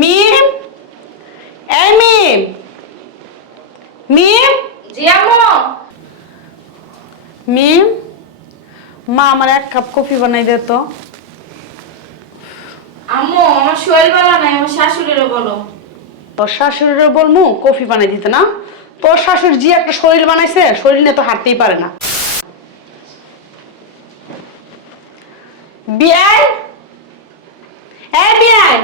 মিম? এই মিম। মিম? জি আম্মু মিম মা আমার এক কাপ কফি বানাই দে তো। আম্মু আমার শরীর ভালো নাই আমার শাশুড়িরও বলো। তোর শাশুড়িরও বলমু কফি বানাই দিতে না? তোর শাশুড়ি যে একটা শরীর বানাইছে শরীর নিয়ে তো হাঁটতেই পারে না। বিয়াই এই বিয়াই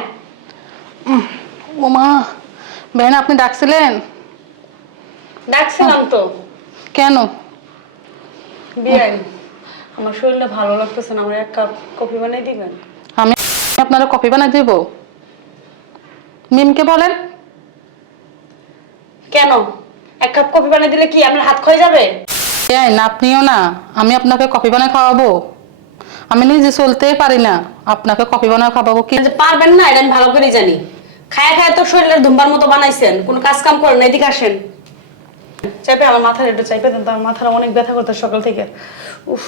ও মা বেন আপনি ডাকছিলেন? ডাকছিলাম তো। কেন? বিয়াই আমার শরীরটা ভালো লাগতেছে না আমার এক কাপ কফি বানাই দিবেন? আমি আপনারা কফি বানাই দিব। মিমকে বলেন। কেন? এক কাপ কফি বানাই দিলে কি আপনার হাত ক্ষয় যাবে? এই না আপনিও না আমি আপনাকে কফি বানাই খাওয়াবো। আমি নিজে চলতেই পারি না আপনাকে কফি বানাই খাওয়াবো কি? যে পারবেন না এটা আমি ভালো করেই জানি। খায়া খায়া তো শরীরের ধুম্বার মতো বানাইছেন কোনো কাজ কাম করেন না এদিকে আসেন। চাইপে আমার মাথার একটু চাইপে দেন তো আমার মাথাটা অনেক ব্যথা করতে সকাল থেকে। উফ।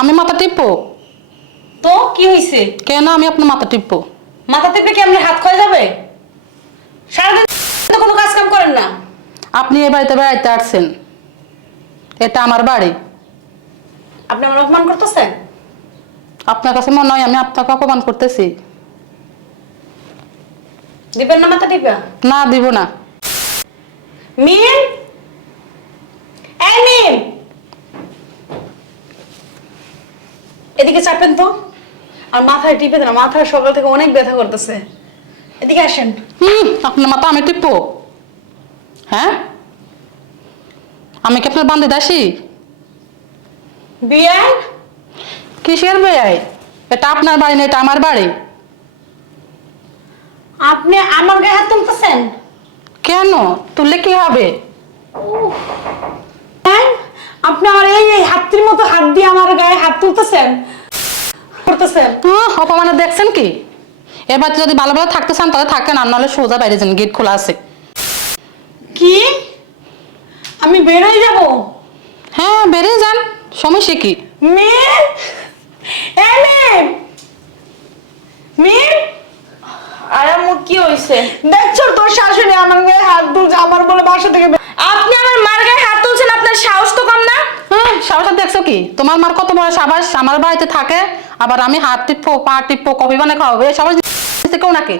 আমি মাথা টিপবো? তো কি হয়েছে কেন আমি আপনার মাথা টিপবো? মাথা টিপে কি আপনার হাত ক্ষয় যাবে? সারাদিন তো কোনো কাজ কাম করেন না। আপনি এই বাড়িতে বেড়াইতে আসছেন। এটা আমার বাড়ি। আপনি আমার অপমান করতেছেন? আপনার কাছে মনে হয় আমি আপনাকে অপমান করতেছি। দিবেন না মাথা টিপা? না দিব না। মিম? এই মিম! এদিকে চাপেন তো। আর মাথায় টিপে দেন মাথায় সকাল থেকে অনেক ব্যথা করতেছে। এদিকে আসেন। হুম আপনার মাথা আমি টিপবো। হ্যাঁ? আমি কি আপনার বান্ধে দাসি? বিয়ান কিসের বেয়াই এটা আপনার বাড়ি না এটা আমার বাড়ি? আপনি আমার গায়ে হাত তুলতেছেন? কেন? তুললে কি হবে? হ্যাঁ? আপনি আমার এই এই হাতির মতো হাত দিয়ে আমার গায়ে হাত তুলতেছেন? করতেছেন? অপমানে দেখছেন কি? এবার যদি ভালো ভালো থাকতে চান তাহলে থাকেন আর নাহলে সোজা বাইরে যান গেট খোলা আছে। কি? আমি বেরোয় যাব? হ্যাঁ বেরিয়ে যান। সমস্যা কি? মিম এই মিম মিম আর আম্মু কি হইছে? দেখছ তোর শাশুড়ি আমার গায়ে হাত তুলছে আমার বলে বাসা থেকে আপনি আমার মার গায়ে হাত তুলছেন আপনার সাহস তো কম না? হ্যাঁ সাবাস দেখছ কি? তোমার মার কত বড় সাবাস আমার বাড়িতে থাকে আবার আমি হাত টিপবো পা টিপবো কফি বানিয়ে খাওয়াবো এই সাবাস দিছে কেউ নাকি?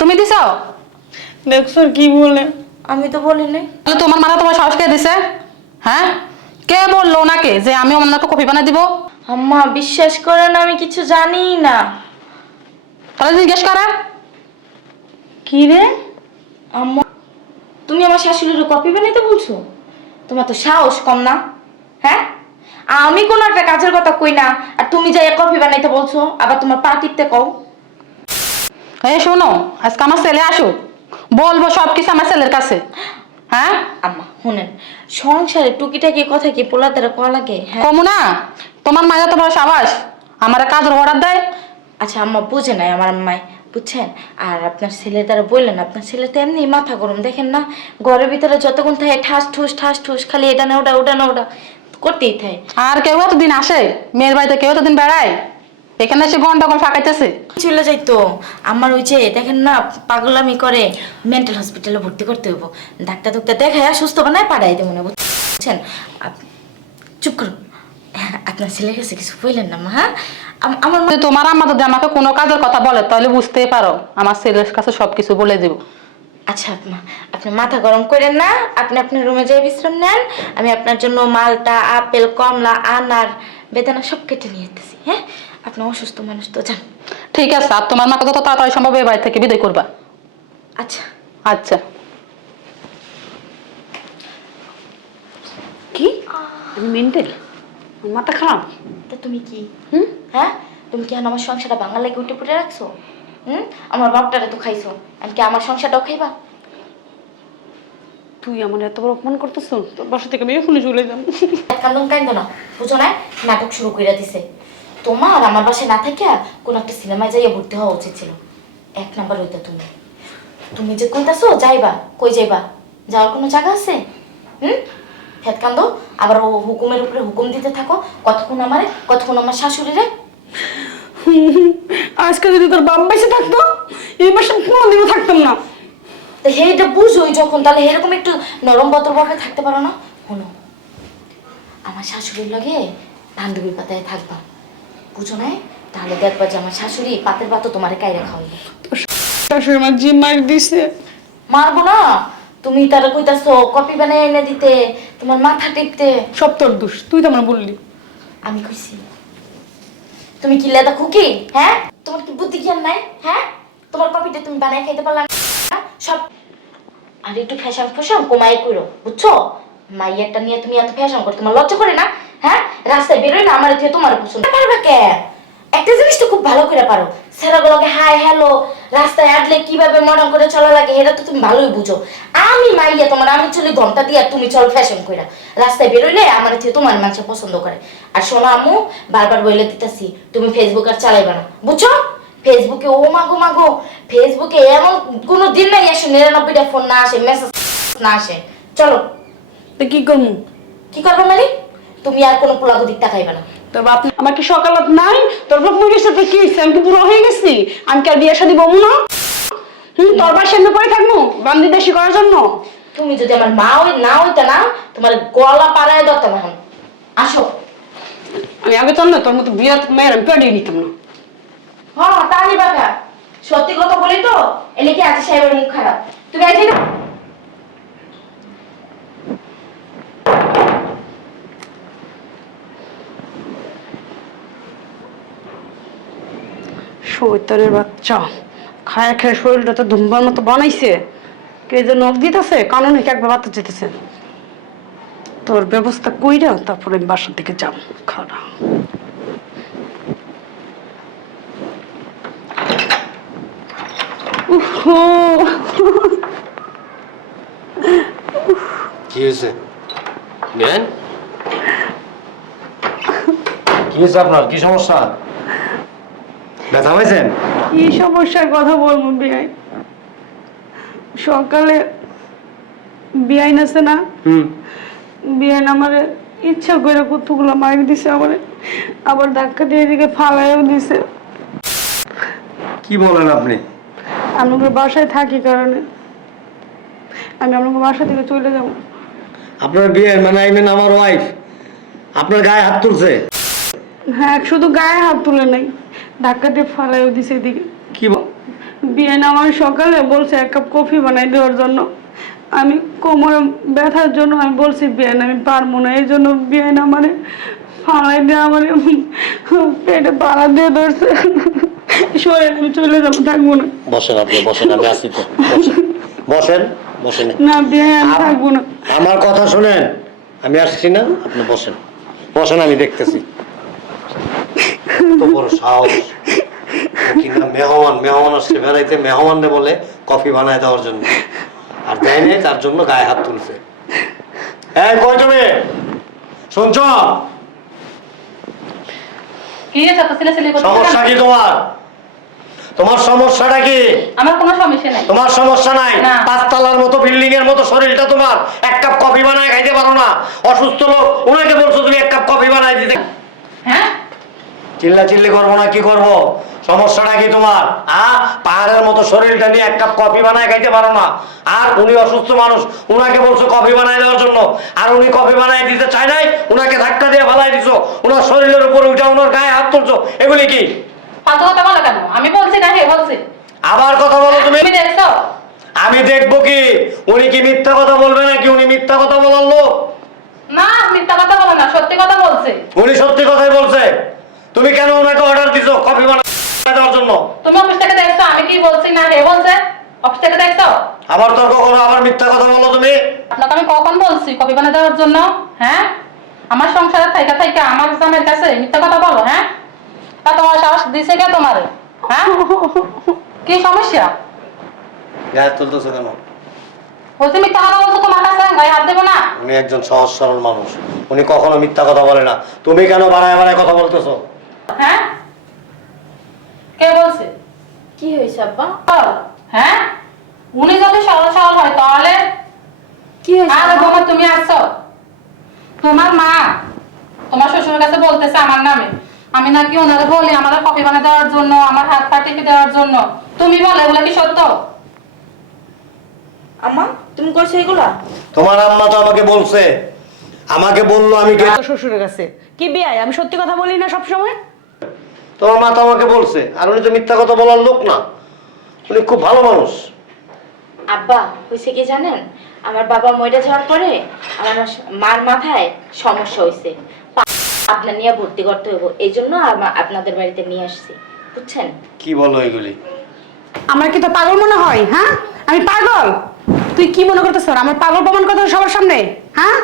তুমি দিছ? দেখছ কি বলে? আমি তো বলি নাই তাহলে তোমার মারা তোমার সাহস কে দিছে? হ্যাঁ? কে বলল ওনাকে যে আমি ওনাকে কফি বানিয়ে দিব? আম্মা বিশ্বাস করেন আমি কিছু জানি না। তাহলে জিজ্ঞেস করা। কি রে? আম্মা। তুমি আমার শাশুড়ির কপি বানাইতে বলছো? তোমার তো সাহস কম না হ্যাঁ? আমি কোনো একটা কাজের কথা কই না আর তুমি যাই কপি বানাইতে বলছো আবার তোমার পা টিপতে কও। এই শোনো আজকে আমার ছেলে আসুক। বলব সব কিছু আমার ছেলের কাছে। হ্যাঁ? আম্মা শুনেন সংসারে টুকিটাকি কথা কি পোলাদের কয়া লাগে? হ্যাঁ। কমু না তোমার মায়ের তো বড় সাবাস আমার কাজের অর্ডার দেয়। আচ্ছা আম্মা বুঝে নাই আমার আম্মাই বুঝছেন? আর আপনার ছেলে দ্বারা বললেন আপনার ছেলে তো এমনি মাথা গরম দেখেন না? ঘরের ভিতরে যতক্ষণ থাকে ঠাস ঠুস ঠাস ঠুস খালি এটা না ওটা ওটা না ওটা করতেই থাকে। আর কেউ এতদিন আসে? মেয়ের বাড়িতে কেউ এতদিন বেড়ায়? এখানে এসে গন্ডগোল ফাঁকাইতেছে? চলে যাইতো আমার ওই যে দেখেন না পাগলামি করে মেন্টাল হসপিটালে ভর্তি করতে হইব। ডাক্তার ডাক্তার দেখায় সুস্থ বানায় পাঠাই দেবো না বুঝছেন চুপ করুন। আপনার ছেলের কাছে কিছু বললেন না মা? হ্যাঁ আম- আমার মা- যদি তোমার আম্মা যদি আমাকে কোনো কাজের কথা বলে তাহলে বুঝতেই পারো আমার ছেলের কাছে সবকিছু বলে দিব। আচ্ছা মা আপনি মাথা গরম করেন না আপনি আপনার রুমে যাই বিশ্রাম নেন আমি আপনার জন্য মালটা আপেল কমলা আনার বেদানা সব কেটে নিয়ে যেতেছি হ্যাঁ? আপনি অসুস্থ মানুষ তো যান। ঠিক আছে আর তোমার মাকে যত তাড়াতাড়ি সম্ভব এই বাড়ি থেকে বিদায় করবা? আচ্ছা। আচ্ছা। কি? আমি মেন্টাল? মাথা খারাপ? তা তুমি কি? হুম? হ্যাঁ? তুমি কি আমার সংসারটা বাঙাল লাগে উঠে পুটে রাখছো? হুম? আমার বাপটারে তো খাইছো। আমি কি আমার সংসারটাও খাইবা? তুই আমার এত বড় অপমান করতেছ তোর বাসা থেকে আমি এখনই চলে যাব। কান্দন কান্দ না। বুঝো না নাটক শুরু করে দিছে। তোমার আমার বাসায় না থাকিয়া কোন একটা সিনেমায় যাইয়া ভর্তি হওয়া উচিত ছিল। এক নাম্বার হইতা তুমি। তুমি যে কইতাছো যাইবা। কই যাইবা? যাওয়ার কোনো জায়গা আছে? হুম? ফেত কান্দো আবার ও হুকুমের উপরে হুকুম দিতে থাকো কতক্ষণ আমারে কতক্ষণ আমার শাশুড়িরে? আজকে যদি তোর বাপ বেঁচে থাকতো এই আমি কোনোদিনও থাকতাম না। তো বুঝোই যখন তাহলে এরকম একটু নরম বতরভাবে থাকতে পারো না? শোনো আমার শাশুড়ির লগে বান্ধবী পাতায় থাকবা। বুঝো নাই? তাহলে দেখবা যে আমার শাশুড়ি পাতের পাতো তোমার কাইরে খাওয়াইবে। শাশুড়ি আমার জিম মারি দিছে। মারবো না। তুমি তারা কইতাছো কপি বানাই এনে দিতে তোমার মাথা টিপতে। সব তোর দোষ তুই তো আমার বললি। আমি কইছি তুমি কি লেদা খুকি? হ্যাঁ? তোমার কি বুদ্ধি জ্ঞান নাই? হ্যাঁ? তোমার কপিটা তুমি বানাই খাইতে পারলা না? সব আর একটু ফ্যাশন ফ্যাশন কমাই করো বুঝছ? মাইয়াটা নিয়ে তুমি এত ফ্যাশন করো তোমার লজ্জা করে না? হ্যাঁ? রাস্তায় বেরোয় না আমার থেকে তোমার পছন্দ। পারবে কে? একটা জিনিস তো খুব ভালো করে পারো। সেরাগুলোকে হাই হ্যালো রাস্তায় আটলে কীভাবে মডার্ন করে চলা লাগে এটা তো তুমি ভালোই বুঝো। আমি মাইয়া তোমার আমি চলি ঘণ্টা দিয়ে আর তুমি চল ফ্যাশন কইরা। রাস্তায় বেরোইলে আমার থেকে তোমার মানুষ পছন্দ করে। আর শোনো আম্মু বারবার বলে দিতেছি তুমি ফেসবুক আর চালাইবা না। বুঝছ? ফেসবুকে ও মাগো মাগো ফেসবুকে এমন কোনো দিন নাই আসে নিরানব্বইটা ফোন না আসে মেসেজ না আসে। চলো। তো কি করব কি করব মানে? তুমি আর কোনো পোলাগো দিক তাকাইবা না। তোর বাপ আমার কি সকালত নাই? তোর বাপ মরে গেছে তো কি হয়েছে আমি কি বুড়ো হয়ে গেছি? আমি কি আর বিয়ে শাদি বমু না? হুম তোর বাসা এমনি পরে থাকব বান্দি দেশি করার জন্য? তুমি যদি আমার মা হই না হইতে না তোমার গলা পাড়ায় দরতাম এখন। আসো। আমি আগে তো না তোর মতো বিয়ে মেয়ের আমি পেড়িয়ে নিতাম না। হ্যাঁ তালি বাঘা সত্যি কথা বলি তো এলে কি আছে সাহেবের মুখ খারাপ? তুমি আজকে শৈতানের বাচ্চা। খায় খায় শরীরটা তো ধুমবার মতো বানাইছে। কে যে নখ দিতেছে কাননে কি একবার বাতা যেতেছে তোর ব্যবস্থা কইরা তারপরে আমি বাসার দিকে যাব খাড়া কি হয়েছে? বেন কি হয়েছে আপনার? কি সমস্যা? ব্যথা পাইছেন কি সমস্যার কথা বলব বিয়াই? সকালে বিয়াইন আছে না? হুম। বিয়াইন আমার ইচ্ছা করে কতগুলো মাইক দিছে আমার। আবার ধাক্কা দিয়ে এদিকে ফালাইও দিছে। কি বলেন আপনি? আমাকে বাসায় থাকি কারণে। আমি আপনাকে বাসা থেকে চলে যাব। আপনার বিয়ে মানে আই মিন আমার ওয়াইফ আপনার গায়ে হাত তুলছে? হ্যাঁ শুধু গায়ে হাত তুলে নাই। ধাক্কা দিয়ে ফালাইও দিছে এদিকে। কি বল- বিয়াইন আমার সকালে বলছে এক কাপ কফি বানাই দেওয়ার জন্য। আমি কোমরে ব্যথার জন্য আমি বলছি বিয়াইন আমি পারব না। এই জন্য বিয়াইন আমারে ফালাই দিয়ে আমার পেটে পাড়া দিয়ে ধরছে। সরে আমি চলে যাব থাকব না। বসেন আপনি বসেন আমি আসি তো। বসেন। বসেন। না বিয়াইন আমি থাকব না। আমার কথা শুনেন আমি আসছি না আপনি বসেন। বসেন আমি দেখতেছি। তো বড় সাহস। কিনা মেহমান মেহমান আসছে বেড়াইতে মেহমানরে বলে কফি বানায় দেওয়ার জন্য। আর দেয় নাই তার জন্য গায়ে হাত তুলছে। কই তুমি? শুনছ? সমস্যা কি তোমার? তোমার সমস্যাটা কি? আমার কোনো সমস্যা নাই। তোমার সমস্যা নাই? না। পাঁচতলার মতো বিল্ডিং এর মতো শরীরটা তোমার। এক কাপ কফি বানায় খাইতে পারো না। অসুস্থ লোক ওনাকে বলছো তুমি এক কাপ কফি বানায় দিতে। হ্যাঁ? চিল্লা চিল্লি করব না কি করব? সমস্যাটা কি তোমার? আ? পাহাড়ের মতো শরীরটা নিয়ে এক কাপ কফি বানায় খাইতে পারো না। আর উনি অসুস্থ মানুষ উনাকে বলছো কফি বানায় দেওয়ার জন্য। আর উনি কফি বানায় দিতে চায় নাই উনাকে ধাক্কা দিয়ে ফালাই দিছো। উনার শরীরের উপর উঠে উনার গায়ে হাত তুলছো। এগুলি কি? আমি বলছি না হে বলছি। আবার কথা বলো তুমি। তুমি দেখছ? আমি দেখব কি? উনি কি মিথ্যা কথা বলবে নাকি উনি মিথ্যা কথা বলার লোক? না মিথ্যা কথা বলো না সত্যি কথা বলছি। উনি সত্যি কথাই বলছে তুমি কেন ওনাকে অর্ডার দিছো কফি বানায় দেওয়ার জন্য। তুমি অফিস থেকে দেখছ আমি কি বলছি না হে বলছে? অফিস থেকে দেখছ? আবার তর্ক করো আবার মিথ্যা কথা বলো তুমি? আপনাকে আমি কখন বলছি বানা দেওয়ার জন্য? হ্যাঁ? আমার সংসারে থাইকা থাইকা আমার স্বামীর কাছে মিথ্যা কথা বলো হ্যাঁ? তা তোমার সাহস দিছে কে তোমার? হ্যাঁ? কি সমস্যা? গায়ে তুলতেছো কেন? বলছি মিথ্যা কথা বলছো তোমার কাছে গায়ে হাত দেবো না? উনি একজন সহজ সরল মানুষ। উনি কখনো মিথ্যা কথা বলে না। তুমি কেন বাড়ায় বাড়ায় কথা বলতেছো? হ্যাঁ কে বলছে কি হয়েছে আব্বা হ্যাঁ? উনি যদি সরল সরল হয় তাহলে? কি হয়েছে? আরে আব্বা? তুমি আসছো। তোমার মা তোমার শ্বশুরের কাছে বলতেছে আমার নামে আমি নাকি ওনারা বলি আমার কপি বানা দেওয়ার জন্য আমার হাত পা টিপে দেওয়ার জন্য। তুমি বলে এগুলা কি সত্য? আম্মা তুমি কইছো এগুলা? তোমার আম্মা তো আমাকে বলছে। আমাকে বলল আমি শ্বশুরের কাছে। কি বিয়াই? আমি সত্যি কথা বলি না সব সময় তোমার মা তো আমাকে বলছে। আর উনি তো মিথ্যা কথা বলার লোক না। উনি খুব ভালো মানুষ। আব্বা হয়েছে কি জানেন? আমার বাবা মরে যাওয়ার পরে আমার মার মাথায় সমস্যা হয়েছে আপনার নিয়ে ভর্তি করতে হইব এই জন্য আপনাদের বাড়িতে নিয়ে আসছি। বুঝছেন? কি বলো এগুলি? আমার কি তো পাগল মনে হয় হ্যাঁ? আমি পাগল? তুই কি মনে করতেছ? আমার পাগল প্রমাণ করতে সবার সামনে হ্যাঁ?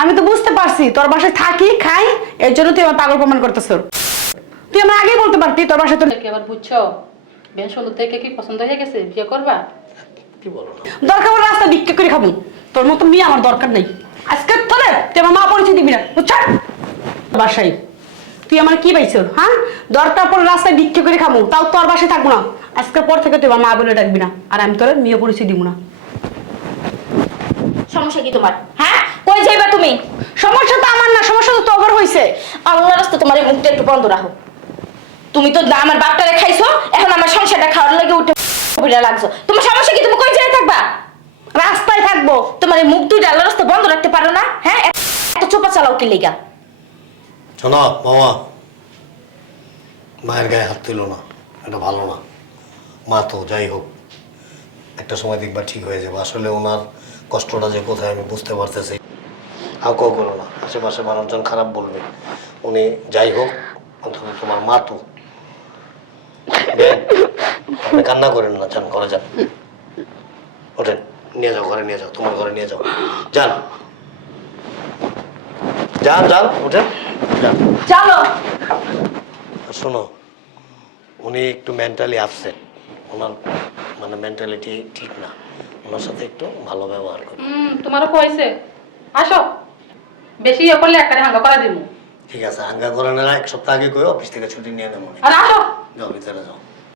আমি তো বুঝতে পারছি তোর বাসায় থাকি খাই এর জন্য তুই আমার পাগল প্রমাণ করতেছ। তুই আমার আগেই বলতে পারতি তোর বাসায় তো কি এবার বুঝছ? বেশ সুন্দর থেকে কি পছন্দ হয়ে গেছে? বিয়ে করবা? কি বলো দরকার হলে রাস্তা ভিক্ষা করে খাব। তোর মতো মেয়ে আমার দরকার নেই। আজকে তোরে তুই আমার মা পরিচয় দিবি না বুঝছ? বাসায়। তুই আমার কি পাইছ হ্যাঁ? দরকার পরে রাস্তায় ভিক্ষা করে খাব তাও তোর বাসায় থাকব না। আজকের পর থেকে তুই আমার মা বলে ডাকবি না আর আমি তোর মেয়ে পরিচয় দিব না। সমস্যা কি তোমার? হ্যাঁ? কই যাইবা তুমি? সমস্যা তো আমার না সমস্যা তো তোর হয়েছে আল্লাহ রাস্তা তোমার মুখটা একটু বন্ধ রাখো। তুমি তো আমার বাপটারে খাইছো, এখন আমার সংসারটা খাওয়ার লাগে উঠে বুড়া লাগছো। তোমার সমস্যা কি? তুমি কই যাই থাকবা? রাস্তায় থাকব। তোমার মুখ দুইটা আল্লাহ রাস্তা বন্ধ রাখতে পারো না হ্যাঁ? এত চোপা চালাও কি লেগা? শোনো, মামা। মায়ের গায়ে হাত তুলো না, এটা ভালো না। মা তো যাই হোক, একটা সময় দেখবা ঠিক হয়ে যাবে। আসলে ওনার কষ্টটা যে কোথায় আমি বুঝতে পারতেছি। আর কেউ করো না। আশেপাশে মানুষজন খারাপ বলবে। উনি যাই হোক, অন্তত তোমার মা তো কান্না করেন না যান ঘরে যান। ওঠেন নিয়ে যাও ঘরে নিয়ে যাও তোমার ঘরে নিয়ে যাও। যান। যান যান ওঠেন। যান। চলো। শোনো উনি একটু মেন্টালি আপসেট ওনার মানে মেন্টালিটি ঠিক না। ওনার সাথে একটু ভালো ব্যবহার করো। তোমারও কইছে আসো। বেশি ইয়ে করলে একটা হাঙ্গা করে দিব ঠিক আছে আঙ্গা করে না এক সপ্তাহ আগে কই অফিস থেকে ছুটি নিয়ে নেব। আর যাও ভিতরে যাও।